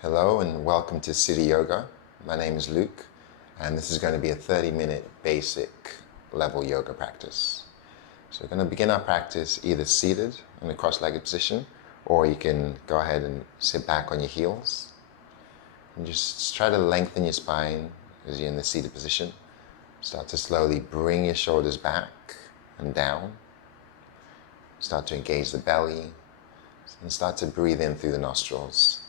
Hello and welcome to City Yoga. My name is Luke and this is going to be a 30-minute basic level yoga practice. So we're going to begin our practice either seated in a cross-legged position, or you can go ahead and sit back on your heels and just try to lengthen your spine as you're in the seated position. Start to slowly bring your shoulders back and down. Start to engage the belly and start to breathe in through the nostrils.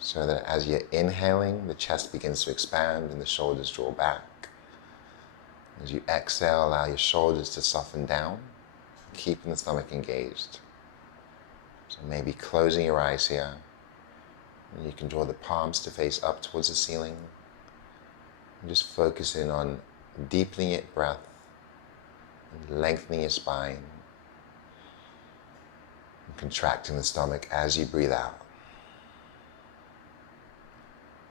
So that as you're inhaling, the chest begins to expand and the shoulders draw back. As you exhale, allow your shoulders to soften down, keeping the stomach engaged. So maybe closing your eyes here. And you can draw the palms to face up towards the ceiling. And just focusing on deepening your breath and lengthening your spine. And contracting the stomach as you breathe out.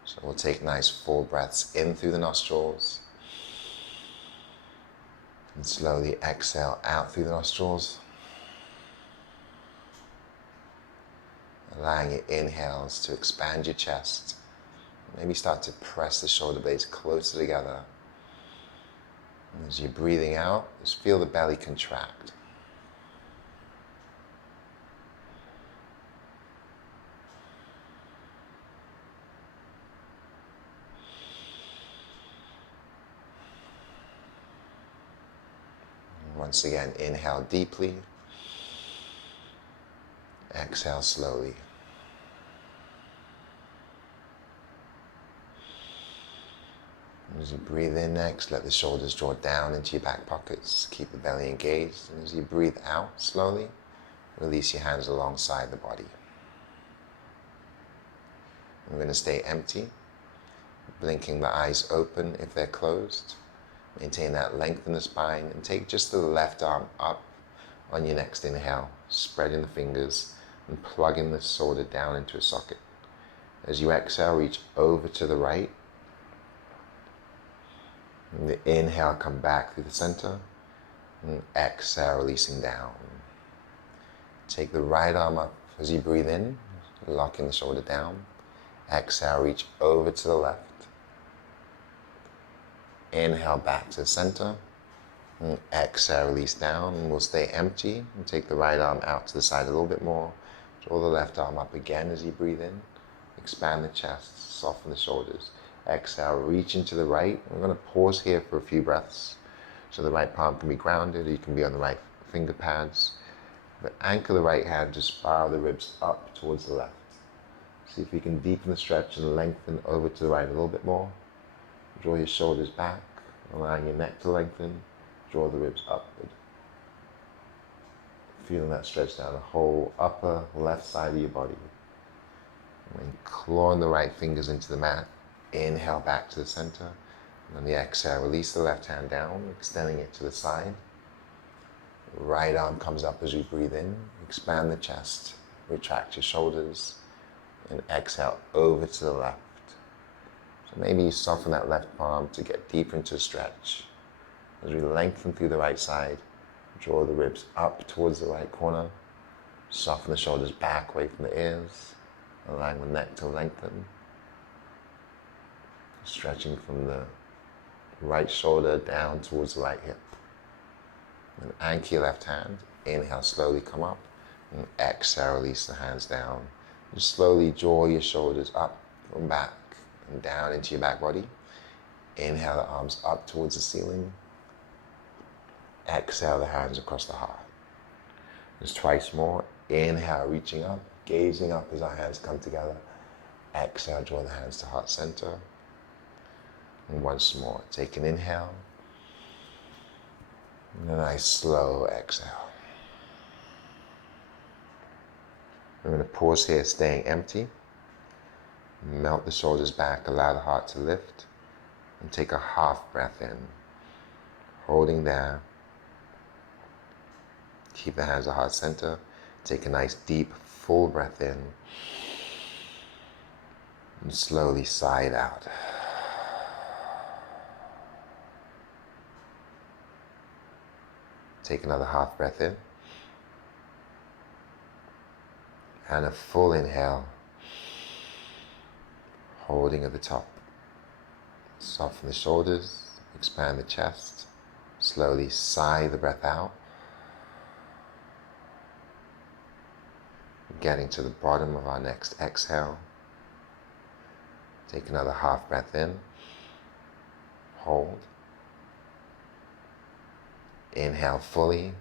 So we'll take nice full breaths in through the nostrils and slowly exhale out through the nostrils. Allowing your inhales to expand your chest. Maybe start to press the shoulder blades closer together. And as you're breathing out, just feel the belly contract. Once again, inhale deeply, exhale slowly. As you breathe in next, let the shoulders draw down into your back pockets, keep the belly engaged, and as you breathe out slowly, release your hands alongside the body. We're going to stay empty, blinking the eyes open if they're closed. Maintain that length in the spine and take just the left arm up on your next inhale, spreading the fingers and plugging the shoulder down into a socket. As you exhale, reach over to the right. And the inhale, come back through the center. And exhale, releasing down. Take the right arm up as you breathe in, locking the shoulder down. Exhale, reach over to the left. Inhale back to the center, and exhale, release down, and we'll stay empty and take the right arm out to the side a little bit more. Draw the left arm up again as you breathe in, expand the chest, soften the shoulders. Exhale, reach into the right. We're going to pause here for a few breaths. So the right palm can be grounded, or you can be on the right finger pads. But anchor the right hand to spiral the ribs up towards the left. See if you can deepen the stretch and lengthen over to the right a little bit more. Draw your shoulders back, allowing your neck to lengthen. Draw the ribs upward. Feeling that stretch down the whole upper left side of your body. And then clawing the right fingers into the mat. Inhale back to the center. And on the exhale, release the left hand down, extending it to the side. Right arm comes up as you breathe in. Expand the chest. Retract your shoulders. And exhale over to the left. So maybe you soften that left palm to get deeper into a stretch. As we lengthen through the right side, draw the ribs up towards the right corner. Soften the shoulders back away from the ears, allowing the neck to lengthen. Stretching from the right shoulder down towards the right hip. And anchor your left hand. Inhale, slowly come up. And exhale, release the hands down. Just slowly draw your shoulders up from back and down into your back body. Inhale the arms up towards the ceiling. Exhale the hands across the heart. Just twice more. Inhale, reaching up, gazing up as our hands come together. Exhale, draw the hands to heart center. And once more, take an inhale. And a nice slow exhale. I'm going to pause here, staying empty. Melt the shoulders back, allow the heart to lift, and take a half breath in. Holding there. Keep the hands at heart center. Take a nice deep, full breath in. And slowly sigh it out. Take another half breath in. And a full inhale. Holding at the top. Soften the shoulders, expand the chest. Slowly sigh the breath out. Getting to the bottom of our next exhale. Take another half breath in. Hold. Inhale fully.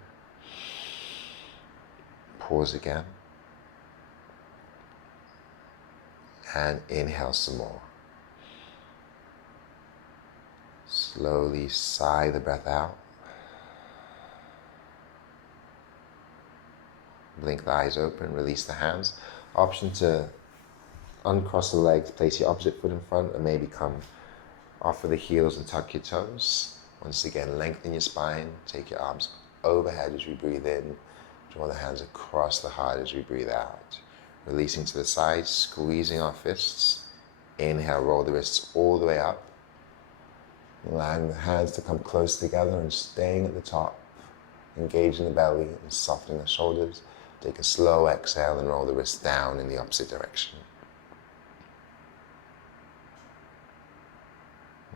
Pause again. And inhale some more. Slowly sigh the breath out. Blink the eyes open, release the hands. Option to uncross the legs, place your opposite foot in front, and maybe come off of the heels and tuck your toes. Once again, lengthen your spine, take your arms overhead as we breathe in. Draw the hands across the heart as we breathe out. Releasing to the sides, squeezing our fists. Inhale, roll the wrists all the way up. Allowing the hands to come close together and staying at the top. Engaging the belly and softening the shoulders. Take a slow exhale and roll the wrists down in the opposite direction.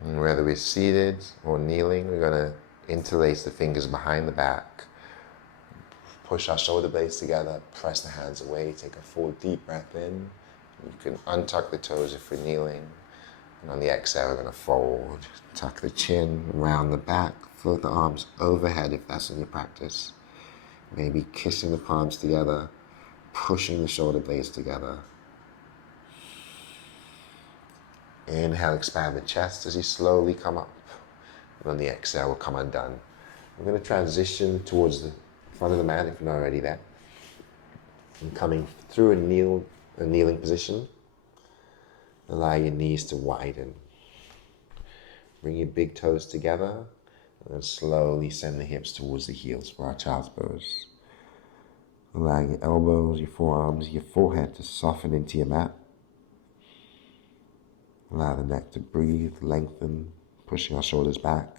And whether we're seated or kneeling, we're going to interlace the fingers behind the back. Push our shoulder blades together, press the hands away, take a full deep breath in. You can untuck the toes if we're kneeling. And on the exhale, we're going to fold, tuck the chin, round the back, float the arms overhead if that's in your practice. Maybe kissing the palms together, pushing the shoulder blades together. Inhale, expand the chest as you slowly come up. And on the exhale, we'll come undone. We're going to transition towards the front of the mat if you're not already there. And coming through a kneeling position. Allow your knees to widen. Bring your big toes together and then slowly send the hips towards the heels for our child's pose. Allow your elbows, your forearms, your forehead to soften into your mat. Allow the neck to breathe, lengthen, pushing our shoulders back.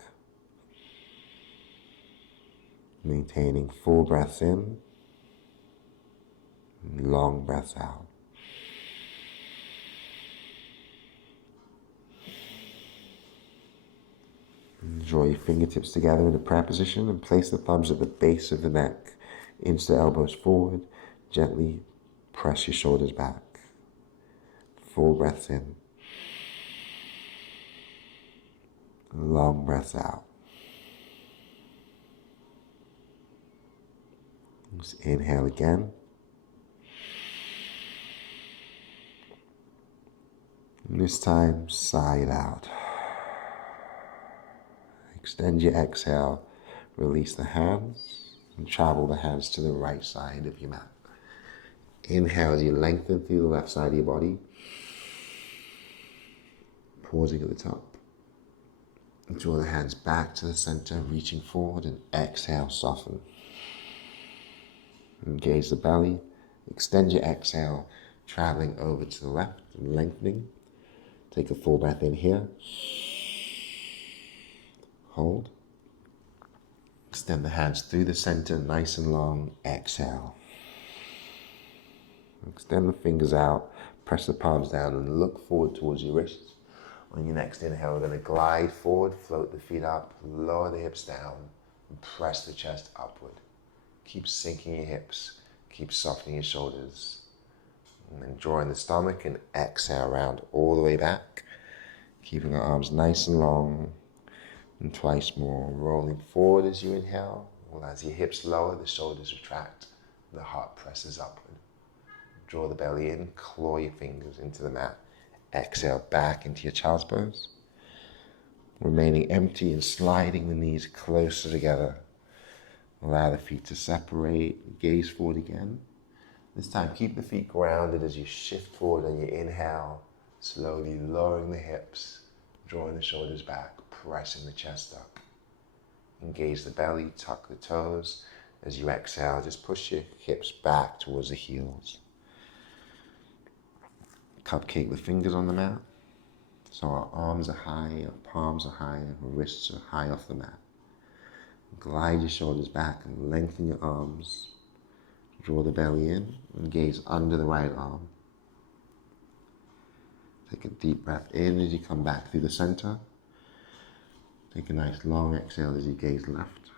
Maintaining full breaths in, and long breaths out. Draw your fingertips together in a prayer position and place the thumbs at the base of the neck. Inch the elbows forward. Gently press your shoulders back. Full breaths in. Long breaths out. Just inhale again. And this time, sigh it out. Extend your exhale, release the hands, and travel the hands to the right side of your mat. Inhale as you lengthen through the left side of your body. Pausing at the top. Draw the hands back to the center, reaching forward, and exhale, soften. Engage the belly. Extend your exhale, traveling over to the left and lengthening. Take a full breath in here. Hold. Extend the hands through the center, nice and long. Exhale. Extend the fingers out, press the palms down and look forward towards your wrists. On your next inhale, we're going to glide forward, float the feet up, lower the hips down, and press the chest upward. Keep sinking your hips, keep softening your shoulders. And then drawing the stomach and exhale round all the way back. Keeping our arms nice and long. And twice more, rolling forward as you inhale. Well, as your hips lower, the shoulders retract, the heart presses upward. Draw the belly in, claw your fingers into the mat. Exhale back into your child's pose. Remaining empty and sliding the knees closer together. Allow the feet to separate, gaze forward again. This time, keep the feet grounded as you shift forward on your inhale, slowly lowering the hips, drawing the shoulders back, pressing the chest up. Engage the belly, tuck the toes. As you exhale, just push your hips back towards the heels. Cupcake the fingers on the mat. So our arms are high, our palms are high, our wrists are high off the mat. Glide your shoulders back and lengthen your arms. Draw the belly in and gaze under the right arm. Take a deep breath in as you come back through the center. Take a nice long exhale as you gaze left.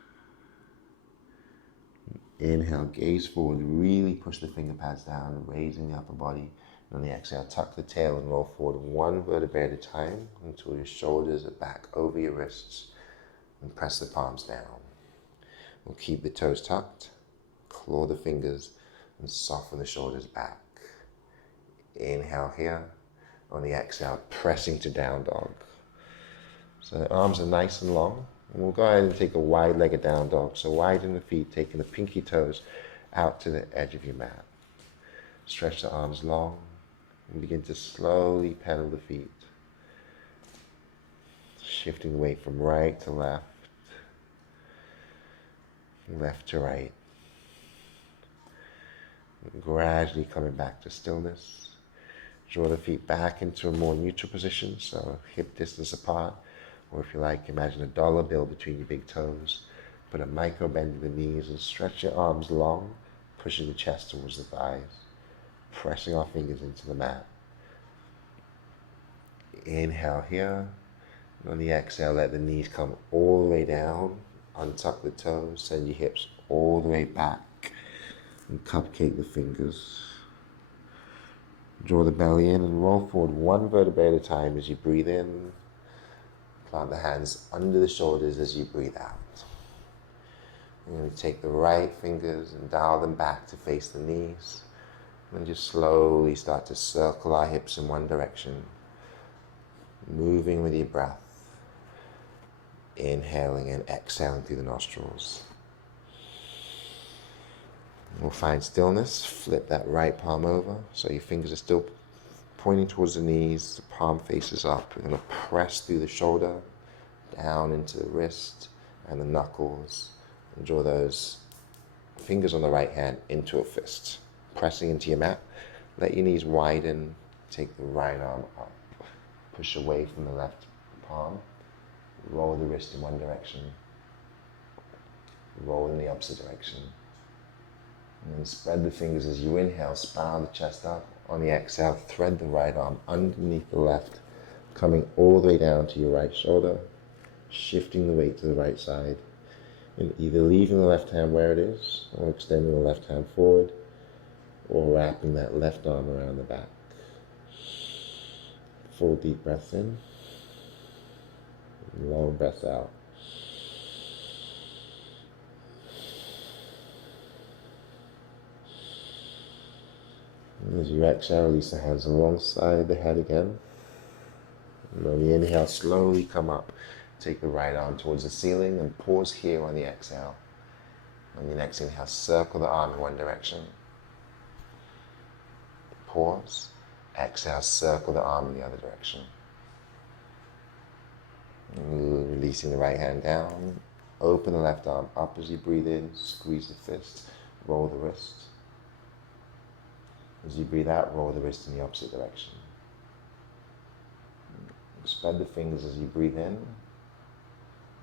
Inhale, gaze forward, really push the finger pads down, raising the upper body. And on the exhale, tuck the tail and roll forward one vertebrae at a time until your shoulders are back over your wrists, and press the palms down. We'll keep the toes tucked, claw the fingers, and soften the shoulders back. Inhale here. On the exhale, pressing to down dog. So the arms are nice and long. And we'll go ahead and take a wide-legged down dog. So widen the feet, taking the pinky toes out to the edge of your mat. Stretch the arms long and begin to slowly pedal the feet. Shifting the weight from right to left, left to right. And gradually coming back to stillness. Draw the feet back into a more neutral position, so hip distance apart. Or if you like, imagine a dollar bill between your big toes. Put a micro bend in the knees and stretch your arms long, pushing the chest towards the thighs. Pressing our fingers into the mat. Inhale here. And on the exhale, let the knees come all the way down. Untuck the toes, send your hips all the way back. And cupcake the fingers. Draw the belly in and roll forward one vertebrae at a time as you breathe in. Plant the hands under the shoulders as you breathe out. You're going to take the right fingers and dial them back to face the knees. And just slowly start to circle our hips in one direction. Moving with your breath. Inhaling and exhaling through the nostrils. We'll find stillness. Flip that right palm over so your fingers are still pointing towards the knees, the palm faces up. We're going to press through the shoulder, down into the wrist and the knuckles, and draw those fingers on the right hand into a fist. Pressing into your mat, let your knees widen, take the right arm up, push away from the left palm, roll the wrist in one direction, roll in the opposite direction. And then spread the fingers as you inhale, spiral the chest up. On the exhale, thread the right arm underneath the left, coming all the way down to your right shoulder, shifting the weight to the right side, and either leaving the left hand where it is, or extending the left hand forward, or wrapping that left arm around the back. Full deep breath in, long breath out. And as you exhale, release the hands alongside the head again. And on the inhale, slowly come up. Take the right arm towards the ceiling and pause here on the exhale. On your next inhale, circle the arm in one direction. Pause. Exhale, circle the arm in the other direction. And releasing the right hand down. Open the left arm up as you breathe in. Squeeze the fist. Roll the wrist. As you breathe out, roll the wrist in the opposite direction. Spread the fingers as you breathe in.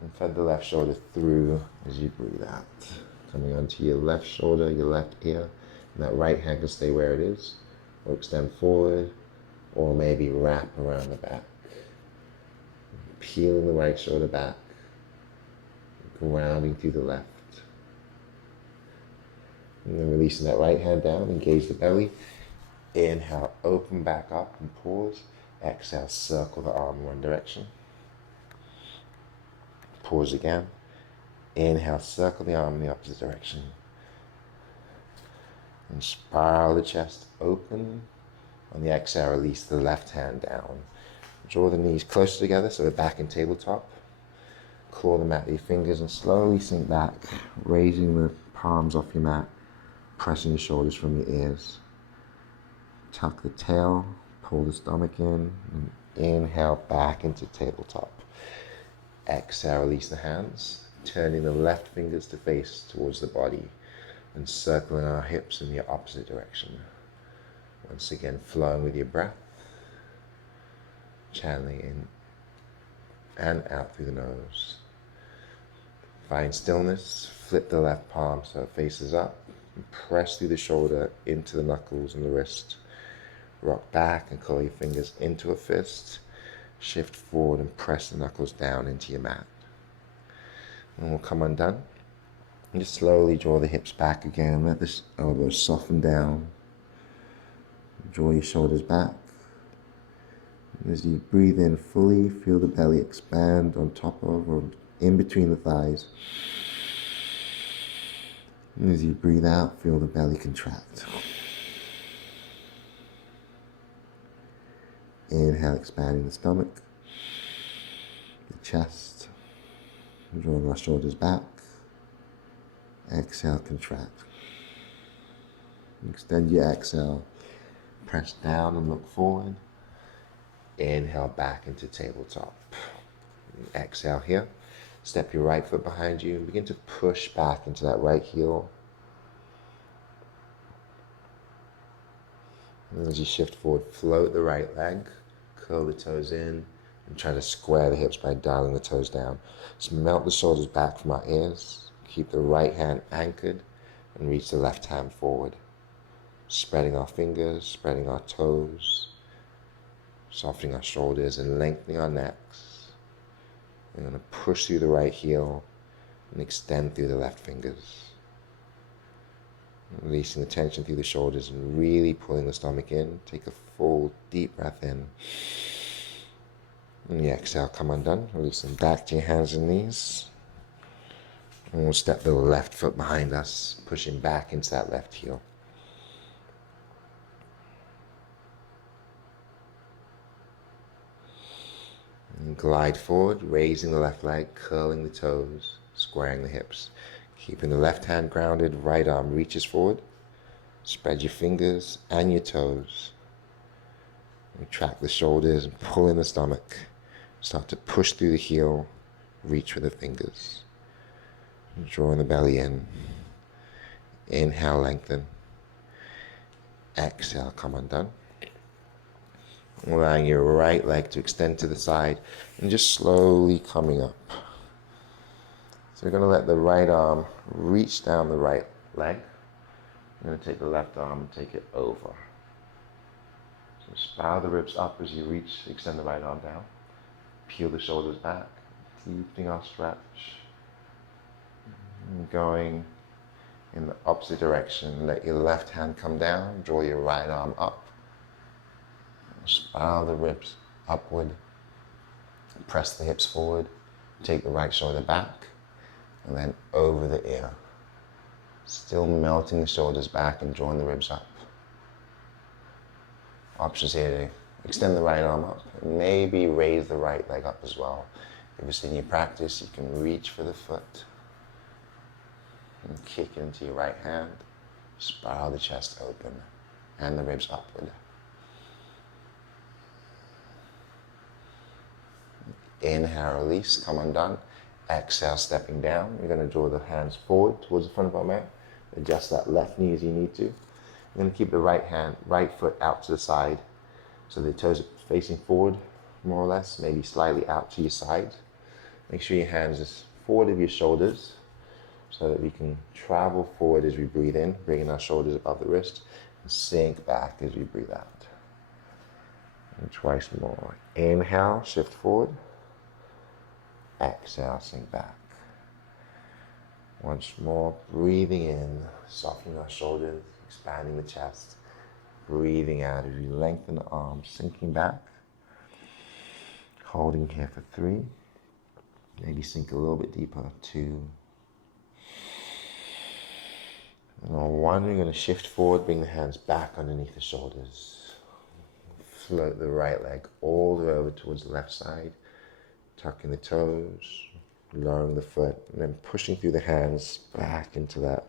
And thread the left shoulder through as you breathe out. Coming onto your left shoulder, your left ear. And that right hand can stay where it is. Or extend forward. Or maybe wrap around the back. Peeling the right shoulder back. Grounding through the left. And then releasing that right hand down, engage the belly. Inhale, open back up and pause. Exhale, circle the arm in one direction. Pause again. Inhale, circle the arm in the opposite direction. And spiral the chest open. On the exhale, release the left hand down. Draw the knees closer together so we're back in tabletop. Claw the mat with your fingers and slowly sink back, raising the palms off your mat. Pressing your shoulders from your ears. Tuck the tail, pull the stomach in, and inhale back into tabletop. Exhale, release the hands, turning the left fingers to face towards the body and circling our hips in the opposite direction. Once again, flowing with your breath, channeling in and out through the nose. Find stillness, flip the left palm so it faces up. And press through the shoulder into the knuckles and the wrist. Rock back and curl your fingers into a fist. Shift forward and press the knuckles down into your mat. And we'll come undone. And just slowly draw the hips back again. Let the elbows soften down. Draw your shoulders back. And as you breathe in fully, feel the belly expand on top of or in between the thighs. And as you breathe out, feel the belly contract. Inhale, expanding the stomach, the chest, drawing our shoulders back. Exhale, contract. Extend your exhale, press down and look forward. Inhale back into tabletop. Exhale here. Step your right foot behind you. Begin to push back into that right heel. And as you shift forward, float the right leg. Curl the toes in. And try to square the hips by dialing the toes down. Just melt the shoulders back from our ears. Keep the right hand anchored. And reach the left hand forward. Spreading our fingers, spreading our toes. Softening our shoulders and lengthening our necks. We're going to push through the right heel and extend through the left fingers. Releasing the tension through the shoulders and really pulling the stomach in. Take a full deep breath in. And the exhale, come undone. Releasing back to your hands and knees. And we'll step the left foot behind us, pushing back into that left heel. And glide forward, raising the left leg, curling the toes, squaring the hips. Keeping the left hand grounded, right arm reaches forward. Spread your fingers and your toes. Retract the shoulders and pull in the stomach. Start to push through the heel, reach with the fingers. Drawing the belly in. Inhale, lengthen. Exhale, come undone. Allowing your right leg to extend to the side and just slowly coming up. So we're going to let the right arm reach down the right leg. I'm going to take the left arm and take it over. So bow the ribs up as you reach, extend the right arm down. Peel the shoulders back, deepening our stretch. And going in the opposite direction, let your left hand come down, draw your right arm up. Spiral the ribs upward, press the hips forward, take the right shoulder back, and then over the ear. Still melting the shoulders back and drawing the ribs up. Options here to extend the right arm up, and maybe raise the right leg up as well. If it's in your practice, you can reach for the foot and kick into your right hand, spiral the chest open and the ribs upward. Inhale, release, come undone. Exhale, stepping down. We're going to draw the hands forward towards the front of our mat. Adjust that left knee as you need to. You're going to keep the right foot out to the side. So the toes are facing forward, more or less, maybe slightly out to your side. Make sure your hands are forward of your shoulders so that we can travel forward as we breathe in, bringing our shoulders above the wrist, and sink back as we breathe out. And twice more. Inhale, shift forward. Exhale, sink back. Once more, breathing in, softening our shoulders, expanding the chest. Breathing out as we lengthen the arms, sinking back. Holding here for 3. Maybe sink a little bit deeper, 2. And on 1, we're going to shift forward, bring the hands back underneath the shoulders. Float the right leg all the way over towards the left side. Tucking the toes, lowering the foot, and then pushing through the hands back into that,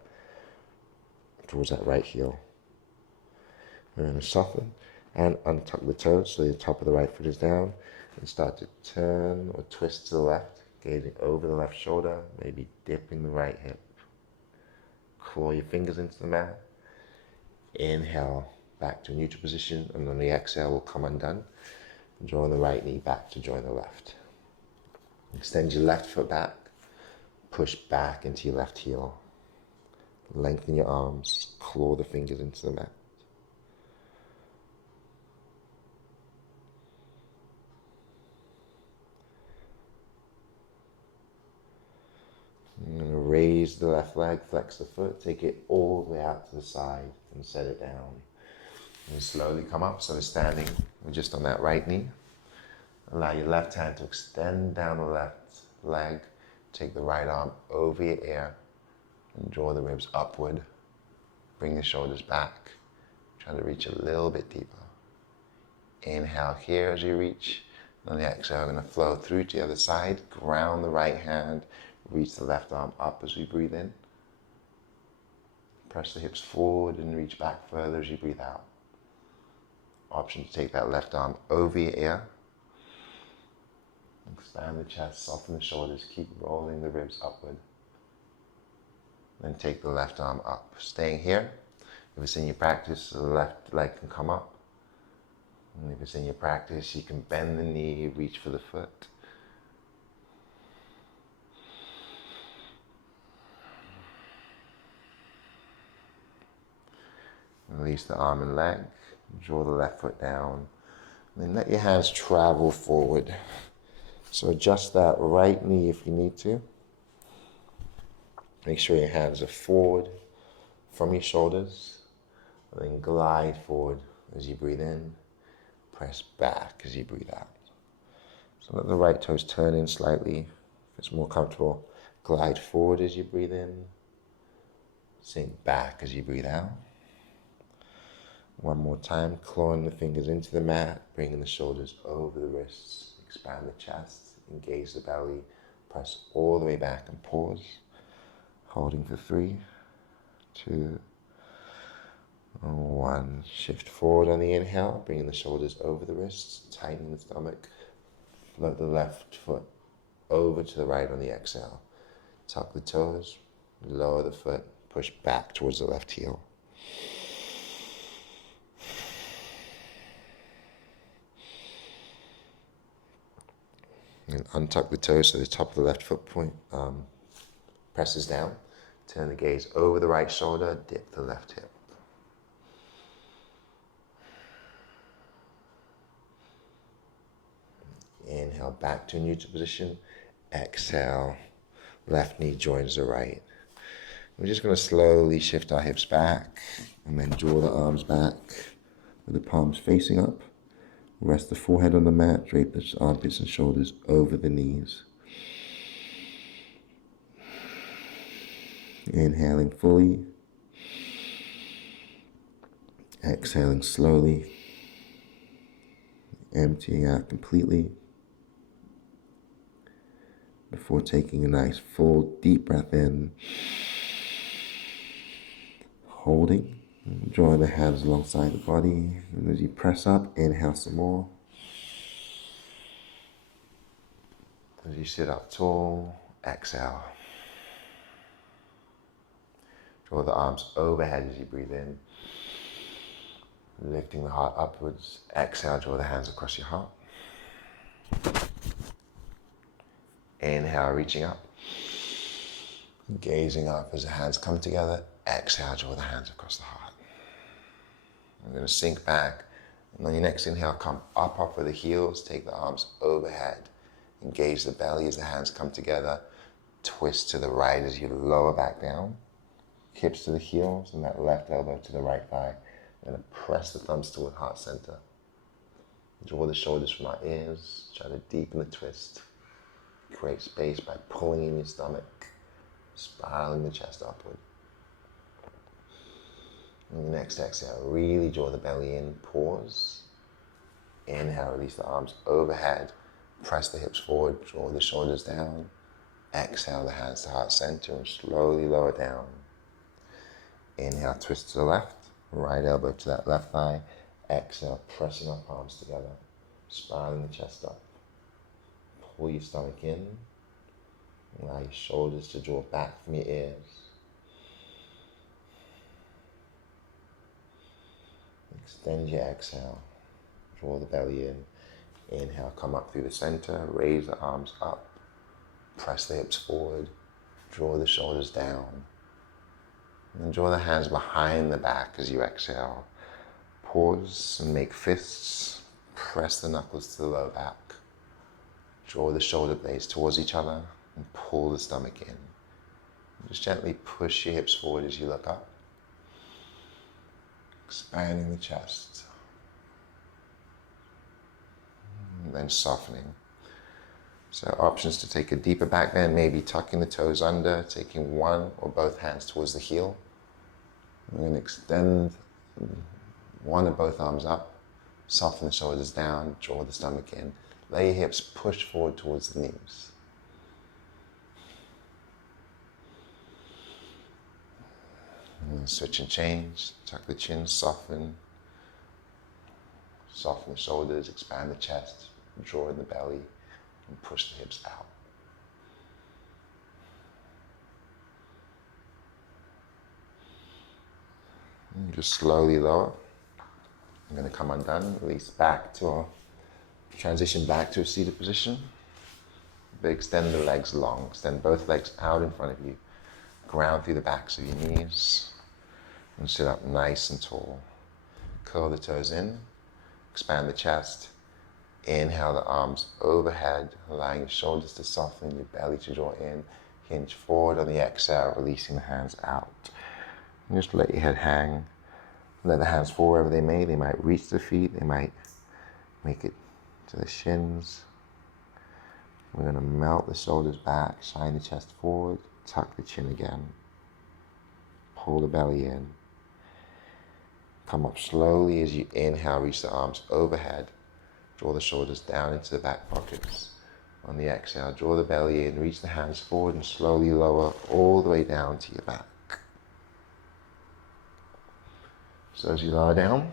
towards that right heel. We're going to soften and untuck the toes so the top of the right foot is down, and start to turn or twist to the left, gazing over the left shoulder, maybe dipping the right hip. Claw your fingers into the mat. Inhale back to a neutral position, and on the exhale we'll come undone, drawing the right knee back to join the left. Extend your left foot back, push back into your left heel. Lengthen your arms, claw the fingers into the mat. raise the left leg, flex the foot, take it all the way out to the side and set it down. And slowly come up, so standing, we're just on that right knee. Allow your left hand to extend down the left leg, take the right arm over your ear and draw the ribs upward. Bring the shoulders back, try to reach a little bit deeper. Inhale here as you reach. On the exhale, we're going to flow through to the other side, ground the right hand, reach the left arm up as we breathe in. Press the hips forward and reach back further as you breathe out. Option to take that left arm over your ear. Expand the chest, soften the shoulders, keep rolling the ribs upward. Then take the left arm up. Staying here. If it's in your practice, the left leg can come up. And if it's in your practice, you can bend the knee, reach for the foot. Release the arm and leg. Draw the left foot down. And then let your hands travel forward. So adjust that right knee if you need to. Make sure your hands are forward from your shoulders. And then glide forward as you breathe in. Press back as you breathe out. So let the right toes turn in slightly. If it's more comfortable, glide forward as you breathe in. Sink back as you breathe out. One more time, clawing the fingers into the mat, bringing the shoulders over the wrists. Expand the chest, engage the belly, press all the way back and pause. Holding for 3, 2, 1. Shift forward on the inhale, bringing the shoulders over the wrists, tightening the stomach. Float the left foot over to the right on the exhale. Tuck the toes, lower the foot, push back towards the left heel. And untuck the toes so the top of the left foot point presses down. Turn the gaze over the right shoulder, dip the left hip. Inhale back to a neutral position. Exhale, left knee joins the right. We're just going to slowly shift our hips back and then draw the arms back with the palms facing up. Rest the forehead on the mat, drape the armpits and shoulders over the knees. Inhaling fully. Exhaling slowly. Emptying out completely. Before taking a nice full deep breath in. Holding. Drawing the hands alongside the body. And as you press up, inhale some more. As you sit up tall, exhale. Draw the arms overhead as you breathe in. Lifting the heart upwards. Exhale, draw the hands across your heart. Inhale, reaching up. Gazing up as the hands come together. Exhale, draw the hands across the heart. I'm going to sink back. And on your next inhale, come up off of the heels. Take the arms overhead. Engage the belly as the hands come together. Twist to the right as you lower back down. Hips to the heels and that left elbow to the right thigh. I'm going to press the thumbs toward heart center. Draw the shoulders from our ears. Try to deepen the twist. Create space by pulling in your stomach. Spiraling the chest upward. On the next exhale, really draw the belly in, pause. Inhale, release the arms overhead. Press the hips forward, draw the shoulders down. Exhale, the hands to heart center and slowly lower down. Inhale, twist to the left. Right elbow to that left thigh. Exhale, pressing our palms together. Spiraling the chest up. Pull your stomach in. Allow your shoulders to draw back from your ears. Extend your exhale. Draw the belly in. Inhale, come up through the center. Raise the arms up. Press the hips forward. Draw the shoulders down. And draw the hands behind the back as you exhale. Pause and make fists. Press the knuckles to the low back. Draw the shoulder blades towards each other and pull the stomach in. Just gently push your hips forward as you look up, expanding the chest, and then softening. So options to take a deeper back bend, maybe tucking the toes under, taking one or both hands towards the heel. We're going to extend one or both arms up, soften the shoulders down, draw the stomach in. Let your hips push forward towards the knees. And then switch and change, tuck the chin, soften the shoulders, expand the chest, draw in the belly, and push the hips out. And just slowly lower. I'm going to come undone, release back to our transition back to a seated position. But extend the legs long, extend both legs out in front of you. Ground through the backs of your knees and sit up nice and tall. Curl the toes in, expand the chest. Inhale the arms overhead, allowing your shoulders to soften, your belly to draw in. Hinge forward on the exhale, releasing the hands out. And just let your head hang. Let the hands fall wherever they may. They might reach the feet, they might make it to the shins. We're going to melt the shoulders back, shine the chest forward, tuck the chin again. Pull the belly in. Come up slowly as you inhale, reach the arms overhead. Draw the shoulders down into the back pockets. On the exhale, draw the belly in, reach the hands forward and slowly lower all the way down to your back. So as you lie down,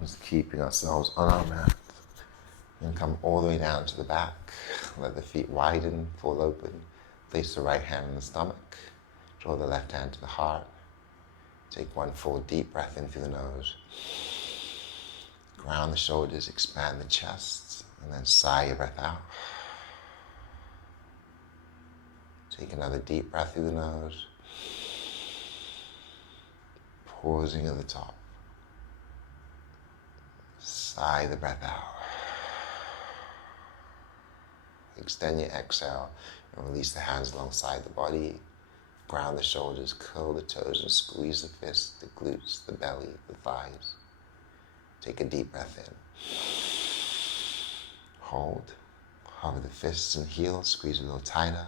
just keeping ourselves on our mat. And come all the way down to the back. Let the feet widen, fall open. Place the right hand on the stomach. Draw the left hand to the heart. Take one full deep breath in through the nose. Ground the shoulders, expand the chest, and then sigh your breath out. Take another deep breath through the nose. Pausing at the top. Sigh the breath out. Extend your exhale and release the hands alongside the body. Ground the shoulders, curl the toes, and squeeze the fists, the glutes, the belly, the thighs. Take a deep breath in. Hold. Hover the fists and heels, squeeze a little tighter.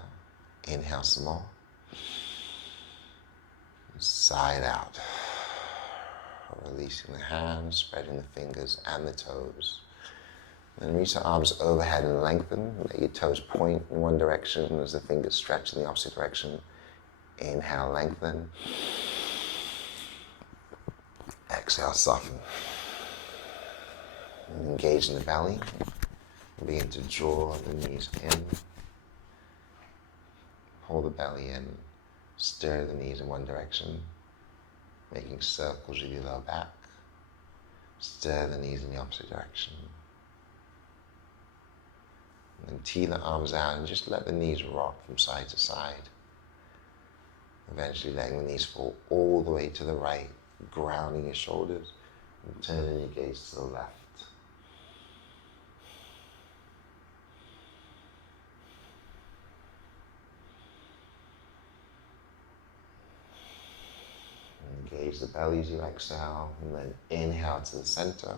Inhale some more. And sigh it out. Releasing the hands, spreading the fingers and the toes. Then reach the arms overhead and lengthen. Let your toes point in one direction as the fingers stretch in the opposite direction. Inhale, lengthen. Exhale, soften. And engage in the belly. Begin to draw the knees in. Pull the belly in. Stir the knees in one direction, making circles with your lower back. Stir the knees in the opposite direction. And then tee the arms out and just let the knees rock from side to side. Eventually letting the knees fall all the way to the right, grounding your shoulders and turning your gaze to the left. Engage the belly as you exhale, and then inhale to the center.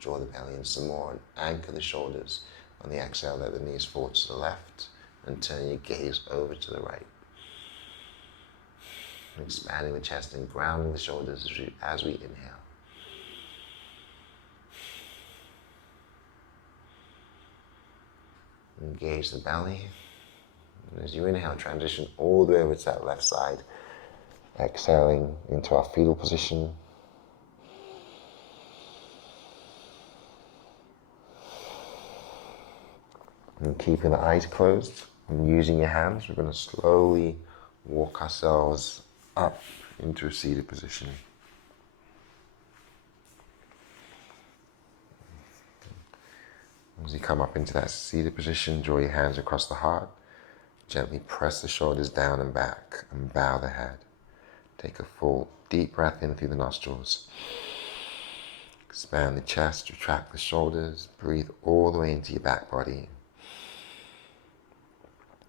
Draw the belly in some more and anchor the shoulders. On the exhale, let the knees fall to the left and turn your gaze over to the right. Expanding the chest and grounding the shoulders as we inhale. Engage the belly. And as you inhale, transition all the way over to that left side. Exhaling into our fetal position. And keeping the eyes closed and using your hands, we're going to slowly walk ourselves up into a seated position. As you come up into that seated position, draw your hands across the heart. Gently press the shoulders down and back and bow the head. Take a full deep breath in through the nostrils. Expand the chest, retract the shoulders. Breathe all the way into your back body.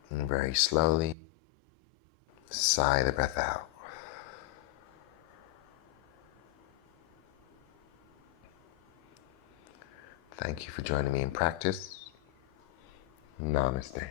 And very slowly, Sigh the breath out. Thank you for joining me in practice. Namaste.